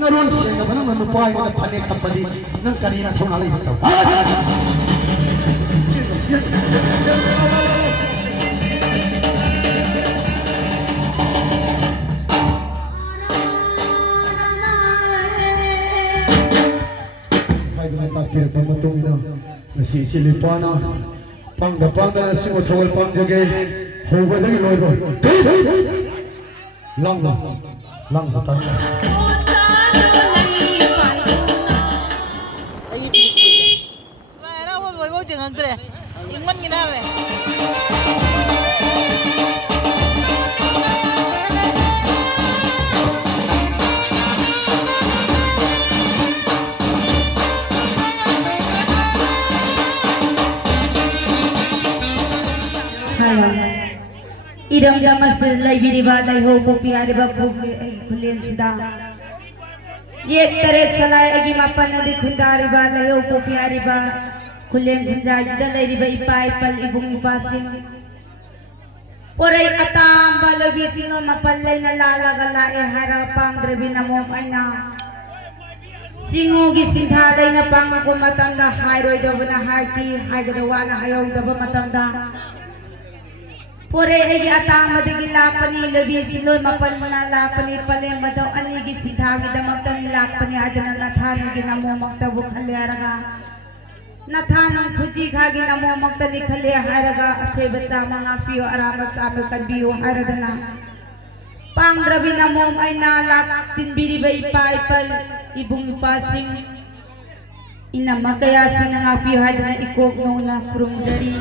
नरोन से बना मन पाई मन फने तपदी नंग करीना थोना ले बताओ hai dengan takdir pematung ina nasi silipana pang depan dan nasi motor pang jage hoba lagi loibo lang betul Irang damas lay biriba lay ho po piari ba po kulian sida. Yek teres salay agi mapan na di kundari ba lay ho po piari ba kulian kunjay jida lay riba ipay pal ibong ipasin. Poray atam balabi singo mapalay na lalagala e harapang drabi na mo ay na. Singo gisintaday na pang ako matanda hayroy daw na hati hay gadawa na hayaw daw matanda. Pore ay atama digi lapani labi silon mapan mana lapani palem badaw anigi sidhagi damagtan lapani adana nathani ginamo magtabu khalyaraga nathani khuji khagi namo magtani khalyaraga asay bacha mga piyo arama sa amal kadbiyo haradana pangdrabi namo ay nalak tinbiri bay paipal ibong ipasing inama kaya sinanga piyo hadana ikog na kurumjari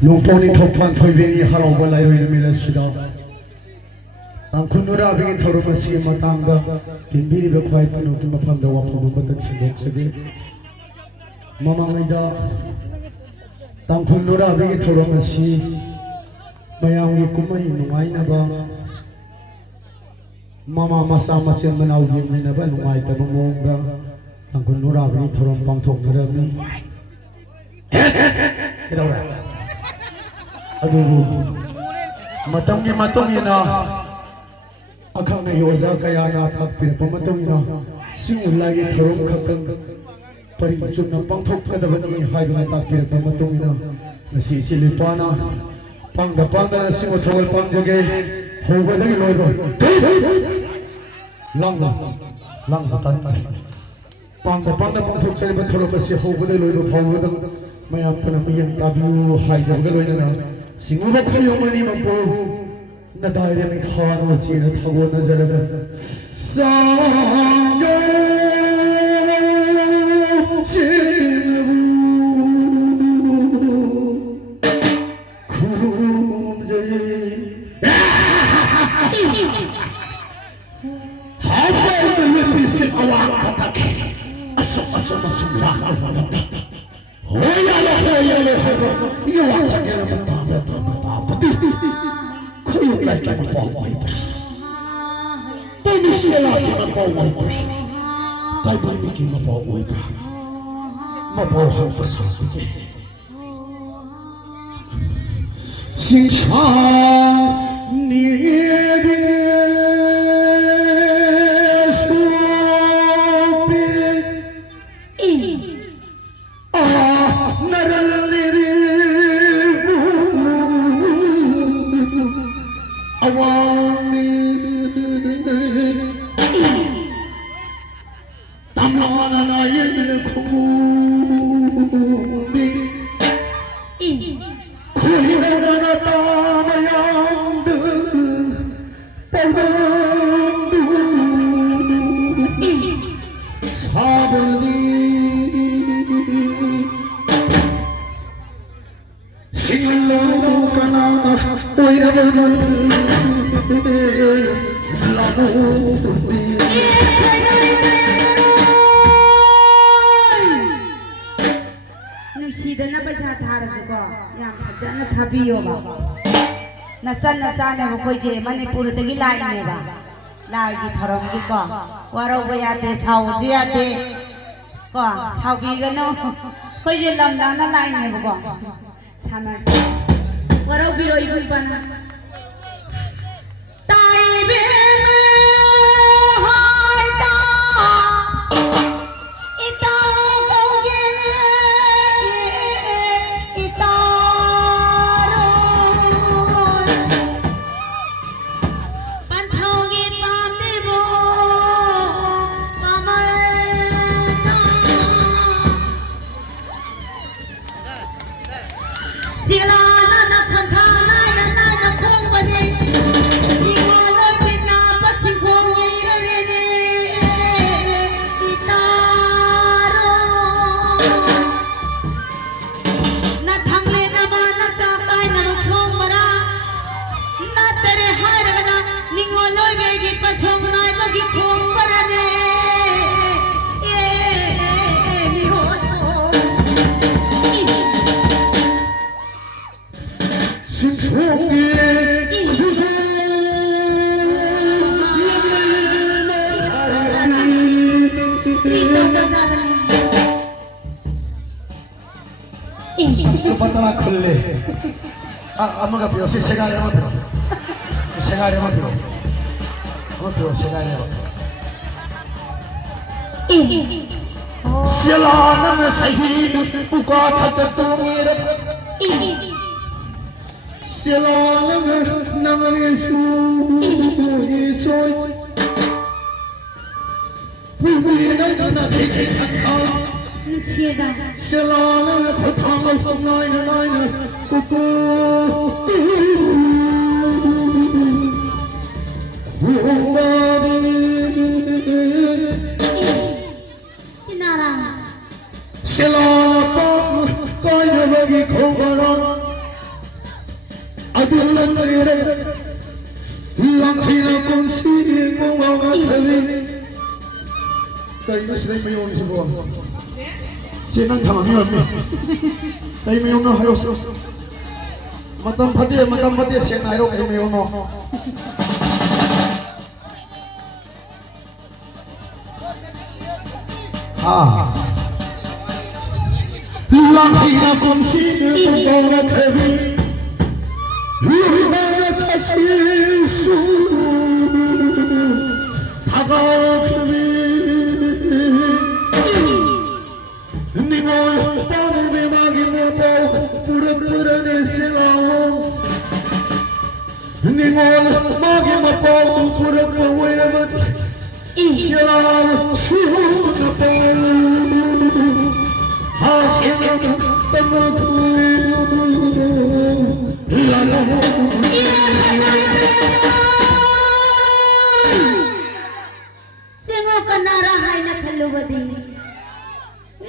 롱포니 토판 토이베니 하라오바 라이로이는 밀라시다 당군노라 아비기 타로마시기 마땅가 긴비리베 과이프노 김마판다 와포문바다 친곡세게 마망이다 당군노라 아비기 타로마시 마양이 꿈마이 누가이나바 마마 마사 마시 마나우기 미나바 누가이타바 모가 당군노라 아비기 타로 방통나라미 이라오라 aduh matangnya matangina akang na yoza kaya na thakpir pamatangina singulagi tharom khakang parinchun na pangthok kadabani haiduna thakpir pamatangina nasi silipana pangda pangda na singo thawal pangjage hogadagi loiba lang tan pangda pangthok chaliba tharom asi hogadagi loiba phawgadang mayam pana miyang tabiu haidabga loina Singuma khayomani mapo na daire mein khano cheez thago nazaraga sange chinabu khum jaye haba me se awa patak asam la hoya lo yo wa jara bata Kuyuk lagi mapawai pra Penisela ki mapawai pra Kaiban ki mapawai pra Mapawang paswapike Singchang niede supi Naraliri Tamlana na yel khumi khuyona na tamayang padandu sabadi singlo kana oiravan Nusidana paisa tharasuko yam phajana thabiyo ba nasan nasane mokoi je Manipur dagi laine ba lai gi thorom gi ko waro ba yate sau su yate ko sau gi gano koi je lamdang na laine ba ko chana waro biroi bui bana tai be Patala khulle amaga pio se segare ma pio segare selana me sahi uka that tumira selana me namage su soy pubina na dekhe kha Selana khotanga naina kuku Selana pop kaya bagi khobara रे लंघिना कुंसी मुंगा खली कई मसले में यों से बुआ जेनन थामी और में कई में यों ना हरो मतम फते से नायरो कई में यों ना लंघिना कुंसी मुंगा खली लुहिना तसीसु थागाखबी निमोल तामु बेमागी मोपो पुरपुरने सिलाओ निमोल मागी मोपो पुरपुरवैरमत सिलाओ सुनपो हासिना तमखु सिंह कनारा हाय न खलुवदी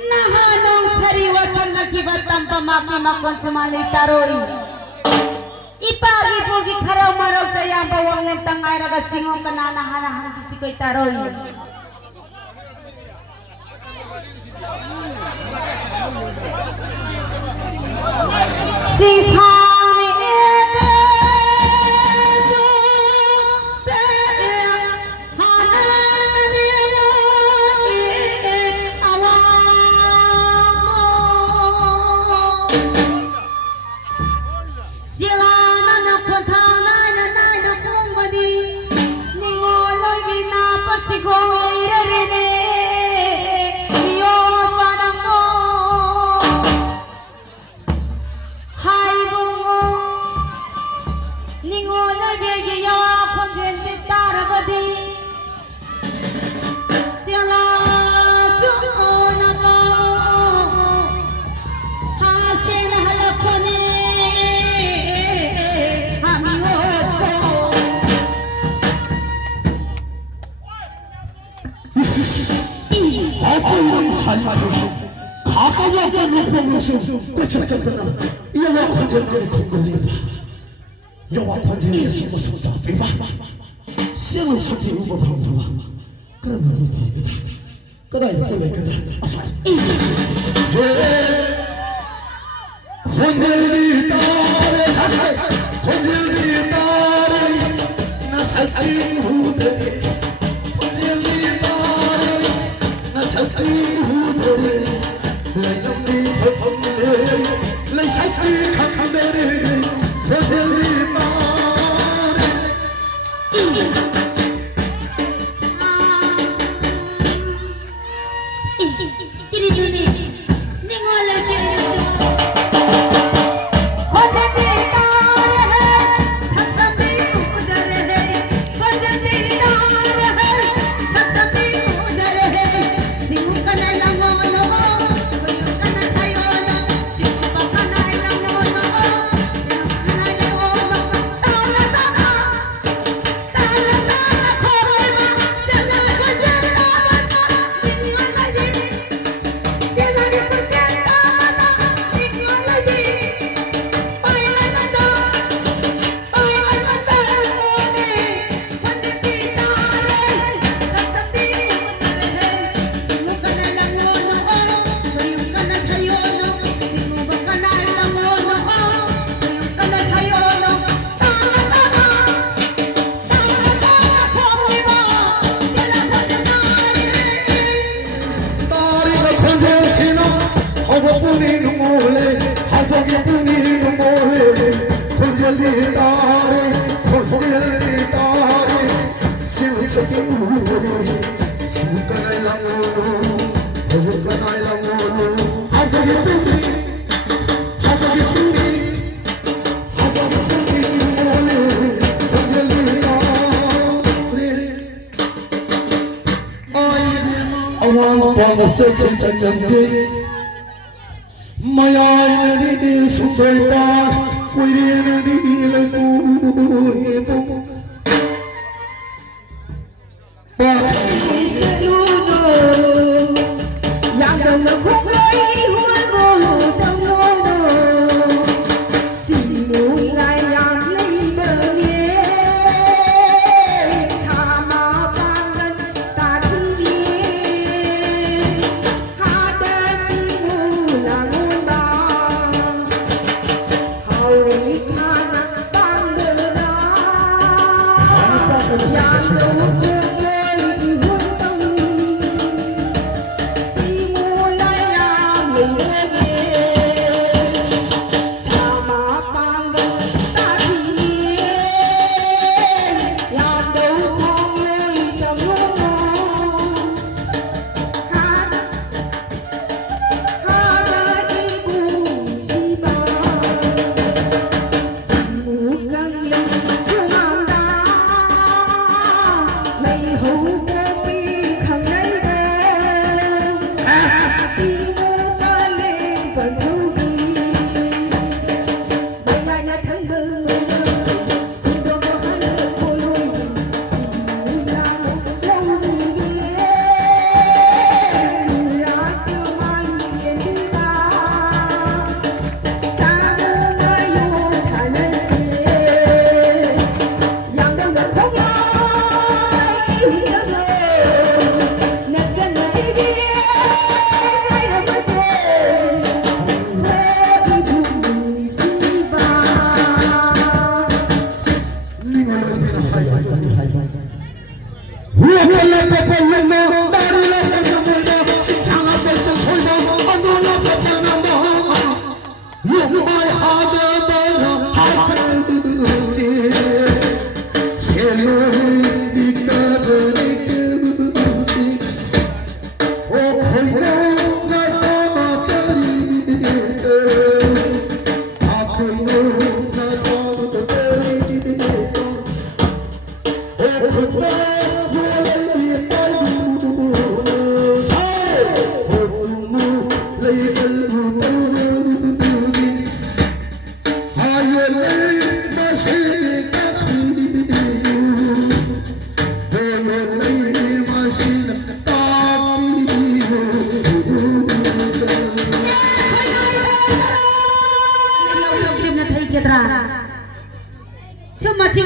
नहा नों सरी वसन की बतम पमापी मकोन समाली तारोई इपागी पोगी खरो मरो जया बवंग ने तंगाय रगा सिंह कनाना हाना हाना किसी कोई तारोई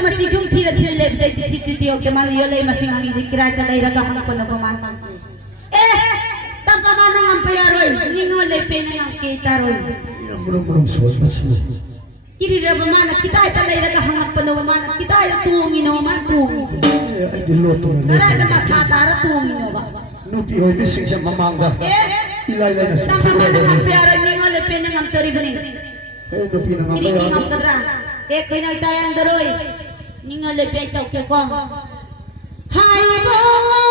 Macam jom tidak lep dek di situ tiok teman yo lay masing kira lay raga ko na pamanan. Tanpa manang ang payaroy, ningo lay penang ang kita roy. Murum suat masih. Kiri ra pamanan kita lay raga hangap panawaman kita ay tuungin naman tuungin. Ay diloto na. Para na masatara tuungin na ba. Nupi hoy bising sa mamanga. Ilay na sa. Tanpa manang ang payaroy ningo lay penang ang toribani. Eh nupi na nga payaroy. Kaya tayang daroy. Ningal lepay tau ke ko. Hai bongo.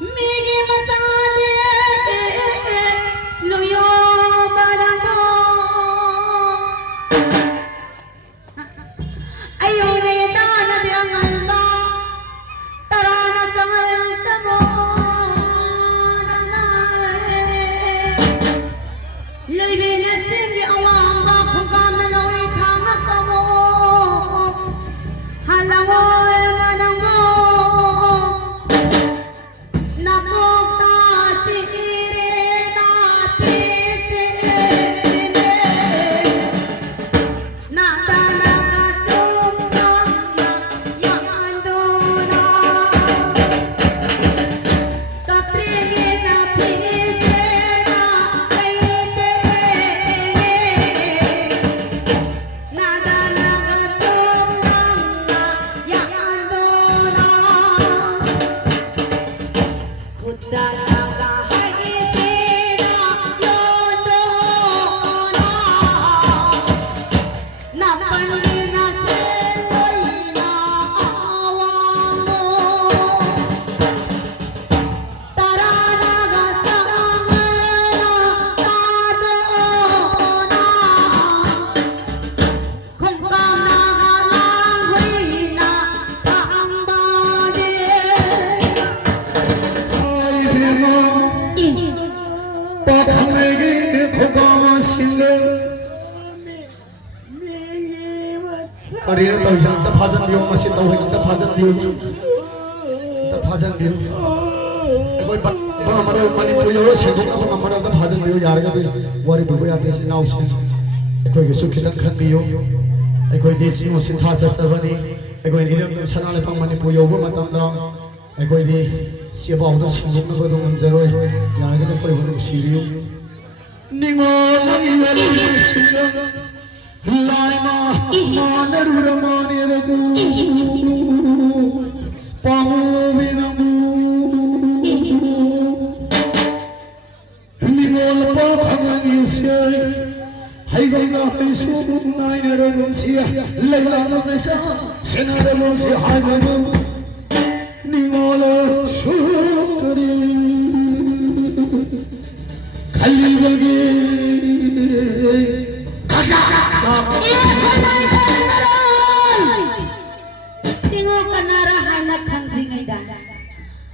Migi masade. Luyo manamo. Ayo na yata na di ang alma. Tara na sa mga mo. Luyo na singi Allah. Hari ini tahu yang tak fajan dia masih tahu yang tak fajan dia. Kau ibat baru mani puyo sebab apa mana tak fajan dia yar kan wari buku ya desi nau sih. Kau itu kita kan dia. Kau desi masih fasa sebani. Kau ini dalam sana lepang mani puyo bu matam dah. Kau ini siapa orang sebab kau tu menjeroi yar kan kau itu siriu. Ningo lagi lagi sih. Laima manarura maniragu pamuvinamu nimol pakhangani sei haigona haisu nainaragum sia lailana naisa senaragum sia haigona nimol shukari khalil bagi Singo kanara hanak khangringai da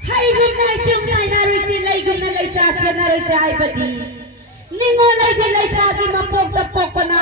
hai guna sum nai nari si lai guna lai sa se nari sa ai pati ningo lai de lai sa di mapok ta pok pana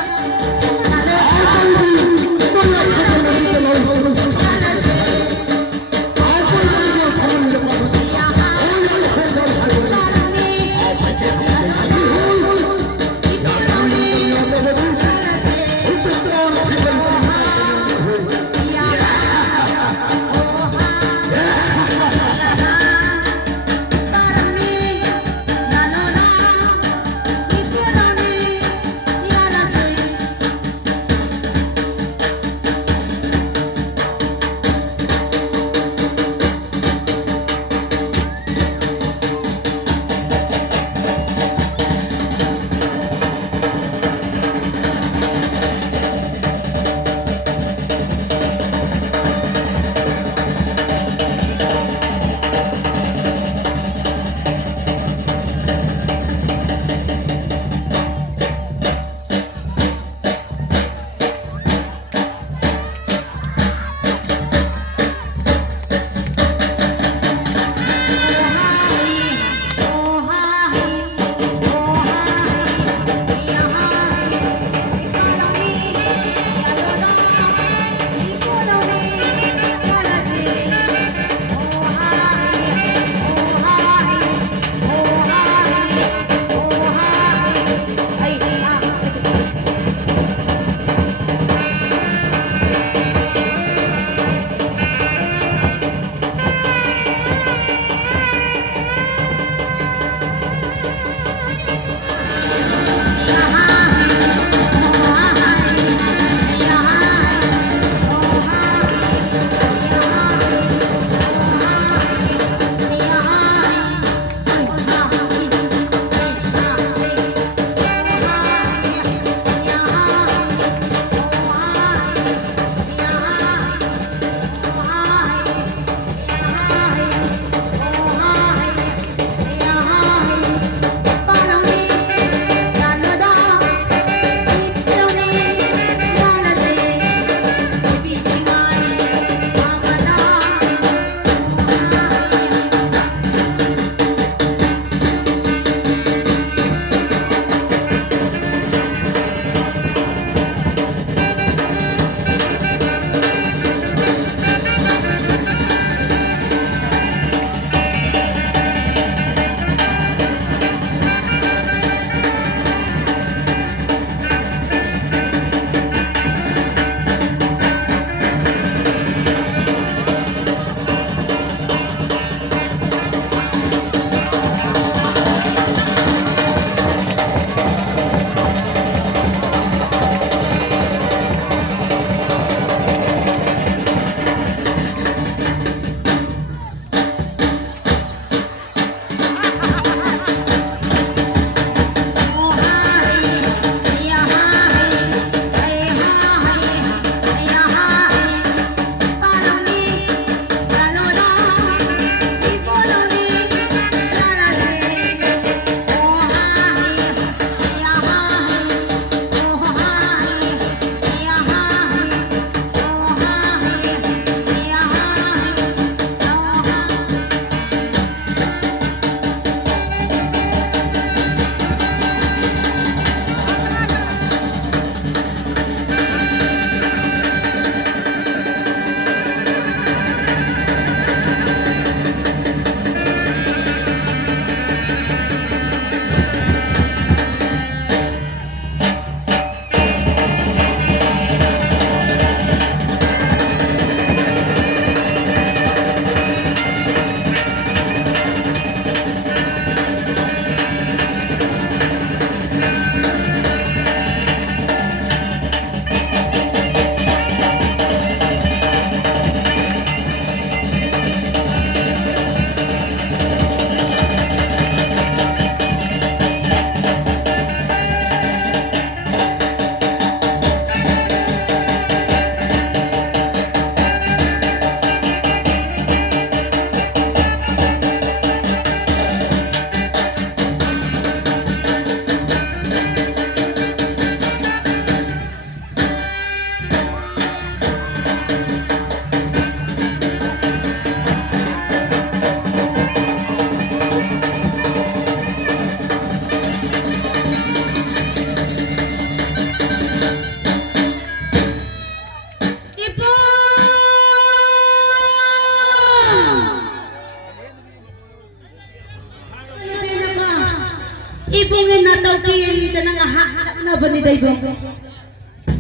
ꯆꯦꯟꯗ ꯅꯪ ꯍꯥꯛꯅꯕꯅꯤꯗ ibong.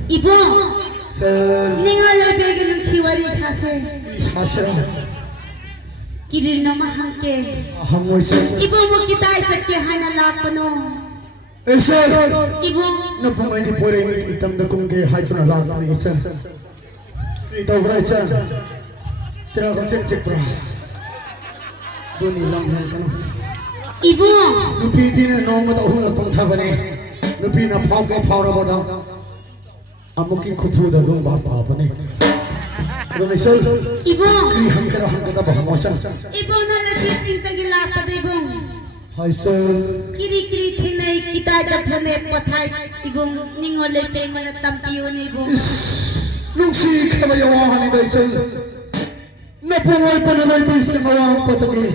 Ibong, Sir, ningalagay ka ng siwari sase. Sasha, Kirir na mahangke. hangoy sir. Ibong mo kita isakya hanalapano. Eh sir, Ibong, napamay di po rin itang na kung kaya hayo na lahat ni Ichan. Ito bra Ichan. Tira ka check bra. Doon lang yan ka na. ibong, Nupi di na nong matahong na pang tabani. Nupi na pao kay pao na ba daw. Amuking kupuda doon ba pa ni. Doon ay sir. ibong. Krihang ka na hanggang na ba hangoy siya. Ibong na labising sa gilapad ibong. Hi sir. Kiri-kiri tinay kita dapane patay. Ibong ningole pe mga tampiyon ibong. Nung si kamayawahan ni Daisan, nabuhay pa na natin sa mawang patagi.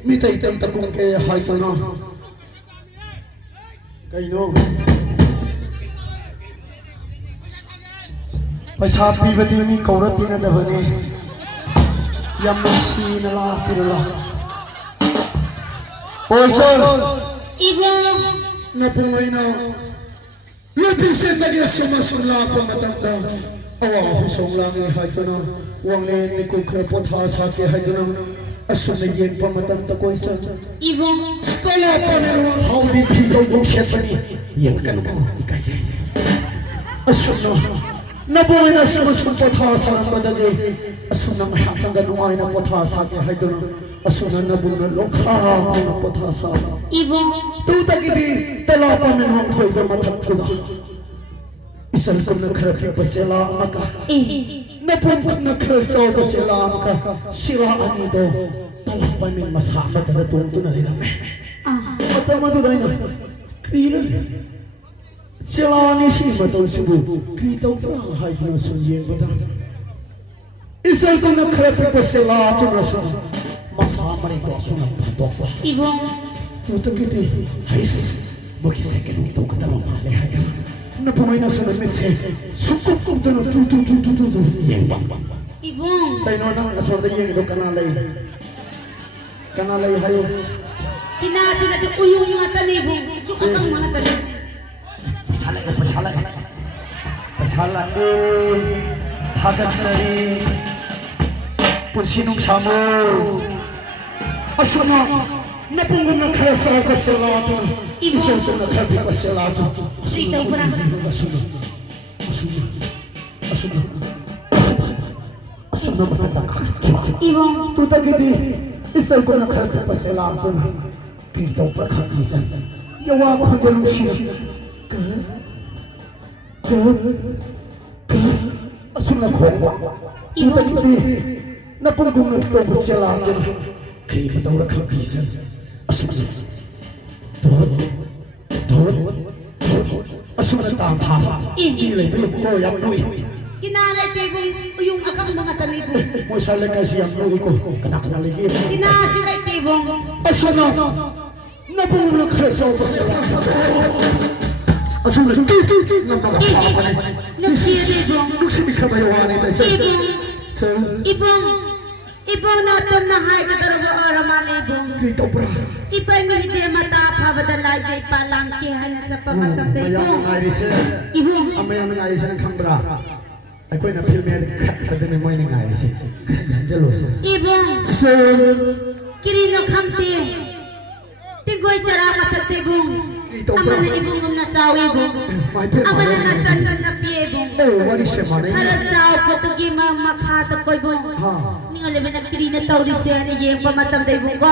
Mitay-tay takong kaya haito na. Kaino. Paisapi ba din ni Kaura pinadaban eh. Yamusi na lang pinula. Oison! Ibong, Napungay na. Labisan na niya sumasunla ko matanda. Awa, isong lang eh, haito na. Huwag len ni kong krapot hasake, haito na. Asun na yan pa matanda ko isa. ibong, Kala pa na naman hawlin higaw kong siya pa ni. Yan ka na ko, ikaya. Asun na. Nabuhay na sumusumpot hasa ng madali. Asun na mayak ng ganuay na pothasa kaya haito na. Asun na nabuhay na lokha ng pothasa. ibong, Tutag hindi talapan ng mga ko'y matagko na. Isang kong nakarapin pa sila maka. Napumpag nakarapin pa sila maka. Siraan ito. Talapan ng masama na natungto na rin namin. At ang matunay na. Krila. Sila ni si Matol Cebu. Kritaw pa ang haid na sunyeng mata. Isang kong nakarapin pa sila at yung rason. Masama rin ko ako ng patok pa. ibong, Tutag iti, hais, magising ka nung itong katamang malihagan. Napumay na sa namitse, sukot kong ito na tutututututu. Yang bang. ibong, Kaya noon ang aswanda yung ito kanalay. Kanalay hayo. kinasi na di uyong mga talibong. Sukat ang mga talibong. Pasala ka, pasala ka. Pasala eh, hagat sari. Punsinong samo. Asuna. Napungong na kaya sa kasalato. Isang sa nakabi kasalato. Kritaw pa na. Asuna. Asuna. Asuna. Asuna matatakakiwa. Ibong, Tutag hindi. Isang ko nakabi kasalato na. Kritaw pa kakisan. Yawa ko ganun siya. Asuna ko. Tutag hindi. Napungong na kaya kasalato na. Kaya matawag kakisan. Asuna. Asuna tama. Ilay pa ko yang nui. kinalay tibong uyong akang mga talibong. Mo sala ka siyang nui ko. Kanakana lagi. Kinasi na tibong. Asuna. Napulog ka sa sila. Asuna. Nang pagkakapa na. Nagsiribong. Nugsibig ka ba yung wanita? Ibong, Sir. ibong, ibong na ito na hay katarago araman ibong. Grito bra. Ipay mo hindi matapa badalay sa ipalangkihan na sa pamatanda Mayang ibong. mga iris. Ibong, Mayang mga iris ng kambra. Ako'y napilmer ka din mo yung iris. Jealous. ibong, Sir. kirino kampi. Tigoy saramat at ibong. Ama na ibong ng nasaw ibong. Ama na nasandan na piebong. Oh, what is your money? Harasaw ko ito gima makata ko ibong. Ningal naman ang kirina tawri siya ni yung pamatanda ibong ko.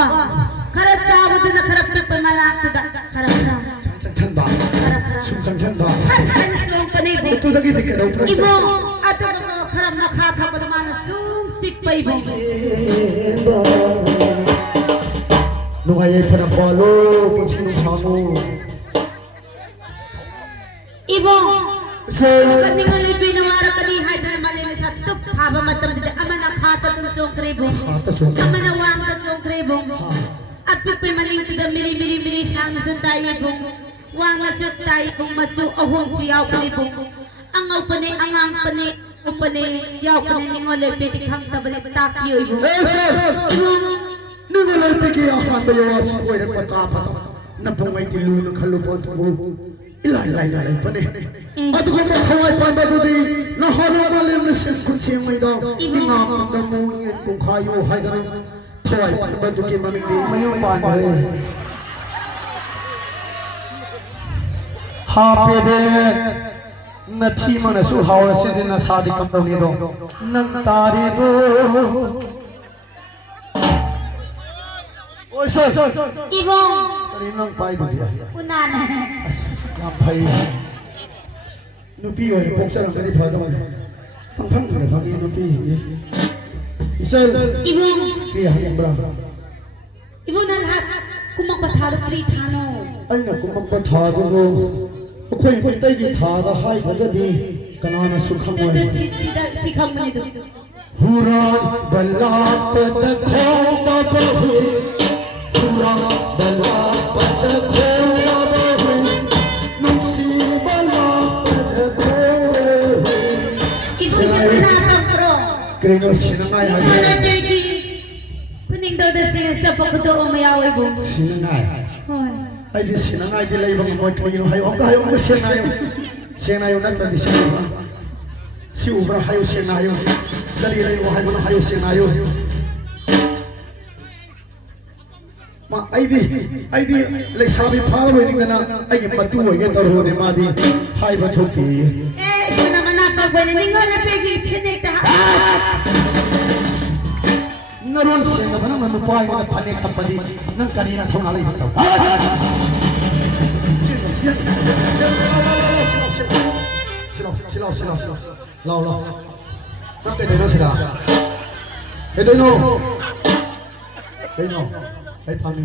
Harasaw ko ito nakarap na pamalakto da. Harap-harap. Sumsangchanda. Sumsangchanda. Harap na suwang panibong. Ito lagi di ka daw presa. Ibong, ato ko harap nakata ko naman na sumsik pa ibong. Nung ayay pa ng palo, kung sinong samo. Ibong, Sir. kasi nga na binawara ka ni Hayda na malinis at tup, haba matamdida, ama na kata itong siyong kribong. Ama na wang ka siyong kribong. At pipi maling tiga mili sa hangsan tayo ibong. Wang na siya tayo kung masu ahong siyaw ka ibong. Ang upani, upani, yaw ka ni ngole, pitik hang tabalik takyo ibong. Eh, sir! Ibong, Nung alay pigi ang handa yung aso ko ay nagpatapat. na pong ay tilu ng kalupon to ilay na lang pa ne at ko mo khawai pa ba do di na haro malim na sin kun si mai do tinga da mo ngin kung khayo hai da thawai pa ba do ki mami di mayo pa ne happy birthday na thi mana su hawa sin na sadi kam do ni do nang tari do oi sir Ibong kari nang pai do dia unan yang pai nupi oi pok sa ngari pha do phang de phang nupi isal Ibong ki han bra Ibong nalhat kumapatalo tri thano ai na kum pa tha do go khoi khoi tai gi tha da hai ga di kanana su khang oi sida sikham mani do Huran balap da khoma bahu Huran balap da khoma bahu Nusi balap da khoma Ibong jemana kapro Kreno sinangai Mana hai jadi pening do da siya sa pakudo umayaw Ibong sinangai Hoy ai di sinangai di lai bang mo thoi no hai ong ko sinangai na tradition ha si ubra hayo sinangai dali lai wo hai mo hayo sinangai ma ai di lai sabi phar bo ni na ai ge patu oi ge tor ho ne ma di hai ba thok ti ito naman napagwala ningo na pegi pinik ta naron siya na bana no pai na panik tapadi nang kanina thong alai bitaw Sila. Lao. Nang kay no sila. Ito no. Ay pami.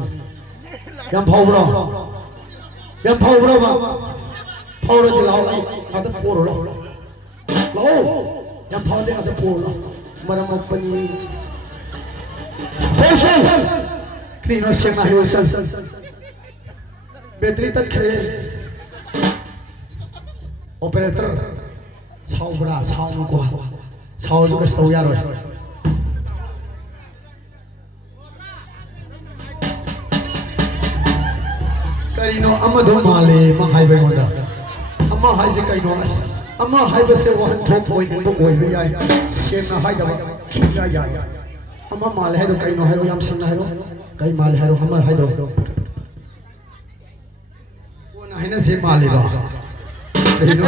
Yang phau bro ba. Phau ra di lao ai ada puro lo. Lao. Yang phau de ada puro lo. Maramag pani. Krino siya na hiusan. Betri tat khare. Operator chau bra chau ko chau ju ka stau ya rồi karino amadu male ma hai ba ngoda amma hai je kaino as amma hai ba se wan thok oi ni bo oi bi ai sem na hai da ba ya amma male hai do kaino hai ro yam sem na hai ro kai male hai ro amma hai do ko na hai na se male ba Hello.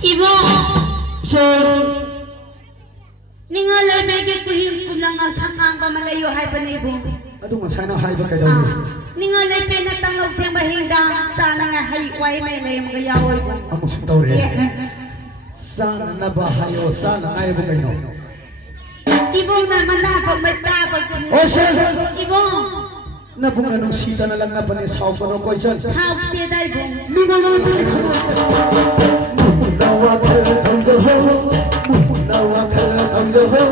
Ibo So ningo le begi kulang al chakang ba malayo hai pa ni Ibo adu masai na hai ba kai daw ningo le pe na tangog teng bahinda sana nga hai wai mai mai magayaw Ibo amo sin taw re sana na ba hayo sana ai ba kai no Ibo na manapag may tapag Oh sir Ibo na bung anong sita na lang na pa ni sao pa no ko chan sao pe dai Ibo Munawa khal tham jo ho Munawa khal tham jo ho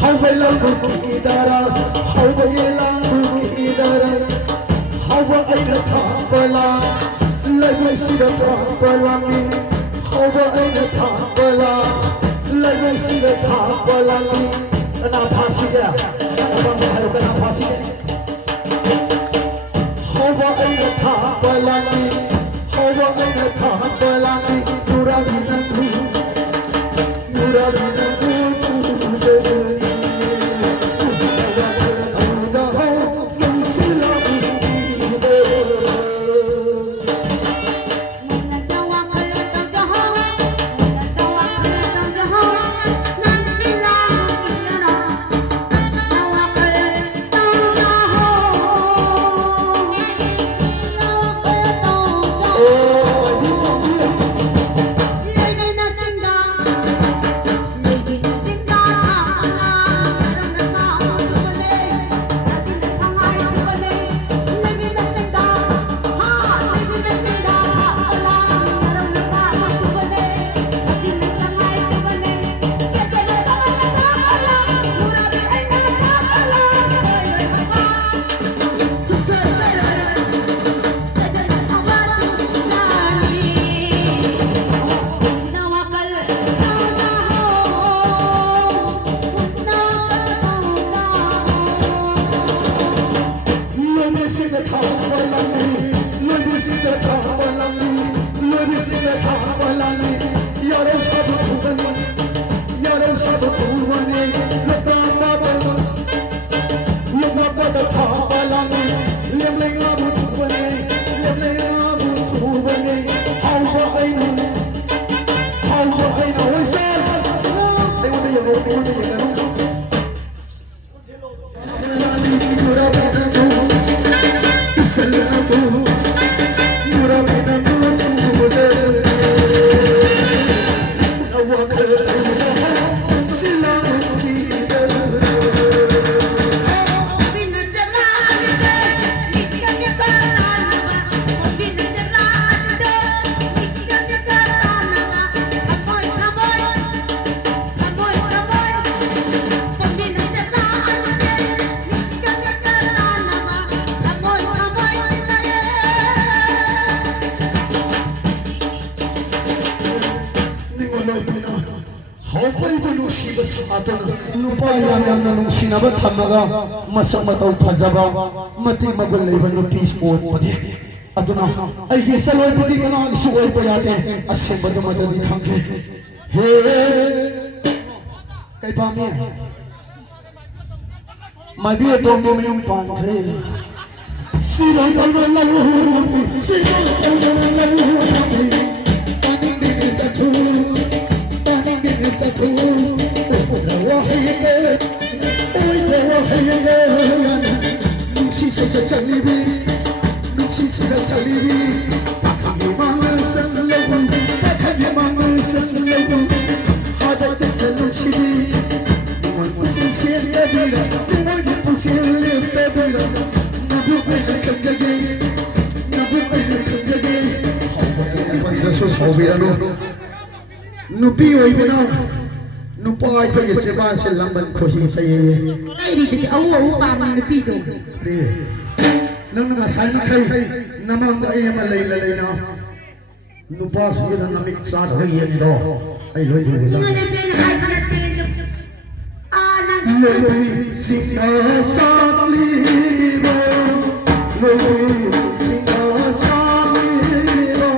How vai lang ko idara How vai lang ko idara How vai na tha bala lai mai si da tha bala ni How vai na tha bala lai mai si da tha bala ni kana phasi ga kana hai kana phasi How vai na tha bala ni Hawa aina tha balani nura binandu nupa yang nungsinaba thamaga masak matau phajaba matik magul leiba nupi sport padi aduna aige saloi padi kana isu oi payate asembadu madadi khangke he kai pami mabi to mo miyum pan khre siro talo lalu siro talo lalu pani dini sasu pani dini sasu Nupi oibina nupa ay seba se lamban khohi taye ai ri ti au au pa ma nupi do re nang na sai na khai namang da e ma lei lei na nupa su na namik sa da ye ni do ai loi do sa ne pe na hai pa te ana loi sing sa li bo loi sing sa li bo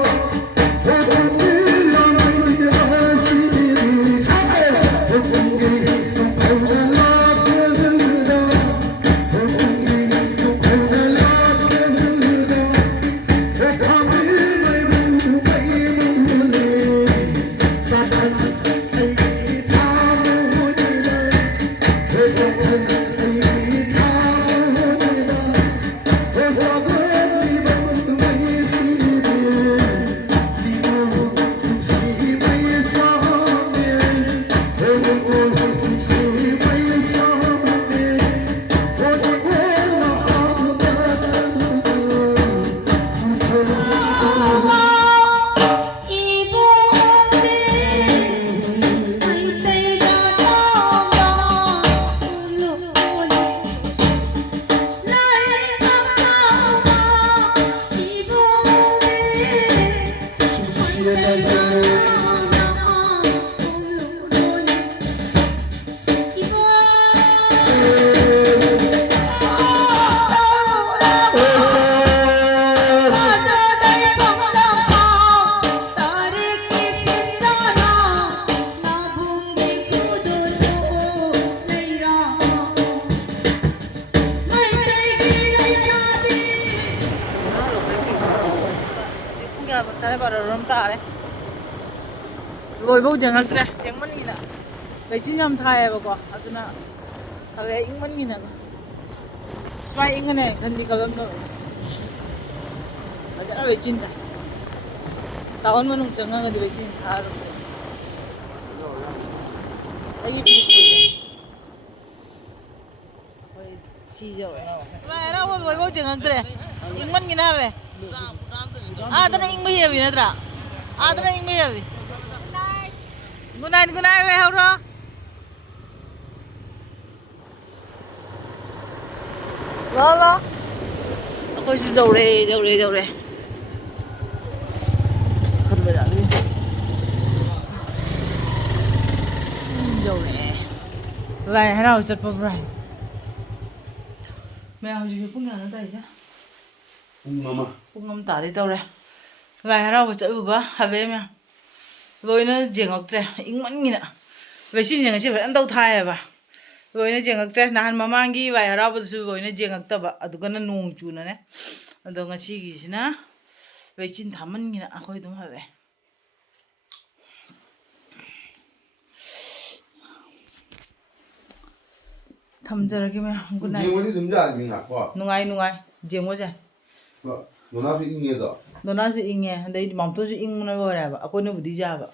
lôi bố chẳng ngắt ra chẳng mất gì nè lấy chín nhầm thai vào quả à tụi nó à về ít mất gì nè xoay ít cái này thân đi cầu lâm thôi à chắc về chín thai tao ăn món chẳng ngon thì về chín thai rồi cái gì bị quỷ xì dầu nào về đâu lôi bố chẳng ngắt ra ít mất gì nè về à tao này ít mấy gì nè tra à tao này ít mấy gì Good night về hậu rồi. Lo. Tôi xin dầu đây. Không bây giờ đi. Dầu này. Vậy hay nào chật vào vậy. Mẹ học gì cũng nhà nó đây chứ. mama Cũng ngâm tả đi tao đây. Vậy hay nào chật vào ba, hả về mẹ. Rồi nó giềng ngọc tre, ính mẫn như nè. Vậy xin giềng phải ăn đâu thai à bà. Rồi nó giềng ngọc tre, nãy mà mang cái vài rau bớt xui rồi nó giềng ngọc tập à, tụi con nó nuông chú nè. Tụi con xí gì nè. Vậy xin thắm mẫn như nè, khôi đúng hả vậy. ꯊꯝꯖꯔꯒꯦ ꯃꯌꯥꯝ good night ꯌꯦꯡꯕꯗꯤ ꯑꯗꯨꯝ ꯌꯥꯅꯤꯅ ꯀꯣ ꯅꯨꯡꯉꯥꯏ ꯅꯨꯡꯉꯥꯏ ꯌꯦꯡꯉꯣꯁꯦ ꯅꯣꯅꯥꯁꯨ ꯏꯪꯉꯦꯗꯣ ꯗꯣꯅꯥꯁꯨ ꯏꯪꯉꯦ ꯑꯗꯩꯗꯤ ꯃꯥꯝꯇꯣꯟꯁꯨ ꯏꯪꯕꯅ ꯂꯣꯏꯔꯦꯕ ꯑꯩꯈꯣꯏꯅꯕꯨꯗꯤ ꯌꯥꯕ